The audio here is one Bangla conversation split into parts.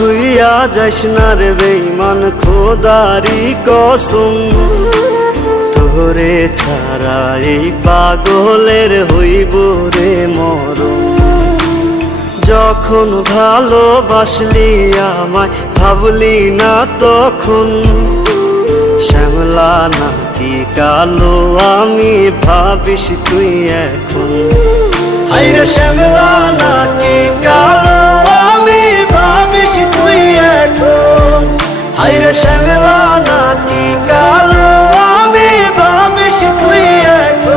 থুইয়া যাইস না রে বেঈমান, খোদারি কসম। তোরে ছাড়া এই পাগলের হইব রে মরণ। যখন ভালোবাসলি আমায় ভাবলি না তখন, শ্যামলা নাকি কালো আমি ভাবিস তুই এখন। হায়রে শ্যামলা নাকি কালো আমি ভাবিস তুই এখন। হায়রে শ্যামলা নাকি কালো আমি ভাবিস তুই এখন।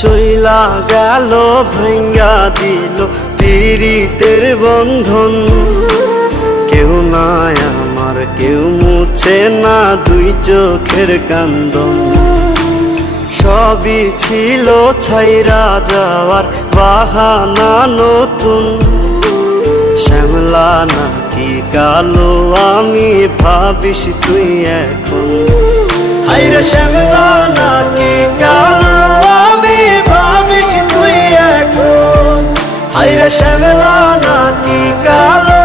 চইলা গেল ভাঙ্গা দিল পীড়িতের বন্ধন। কেউ নাই আমার, কেউ মুছে না দুই চোখের কান্দন। সবই ছিল ছাইরা যাওয়ার বাহানা নতুন। শ্যামলা নাকি কালো আমি ভাবিস তুই এখন। হায়রে শ্যামলা নাকি কালো আমি ভাবিস তুই এখন। হায়রে শ্যামলা নাকি কালো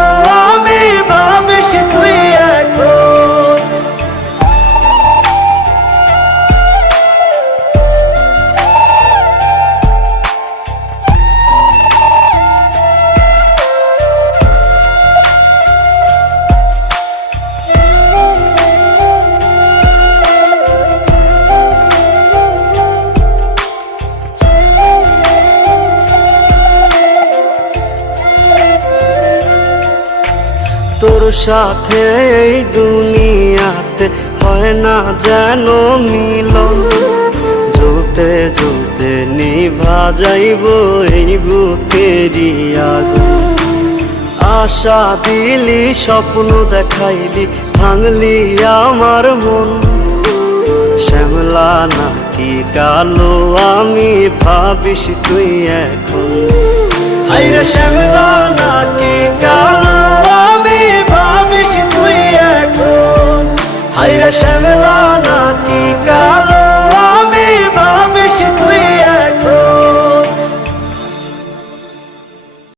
আমি ভাবিস তুই এখন। তোর সাথে এই দুনিয়াতে হয় না যেন মিলন। জ্বলতে জ্বলতে নিভা যাইব এই বুকেরই আগুন। আশা দিলি স্বপ্ন দেখাইলি ভাঙলি আমার মন। শ্যামলা নাকি কালো আমি ভাবিস তুই এখন। হায়রে শ্যামলা নাকি কালো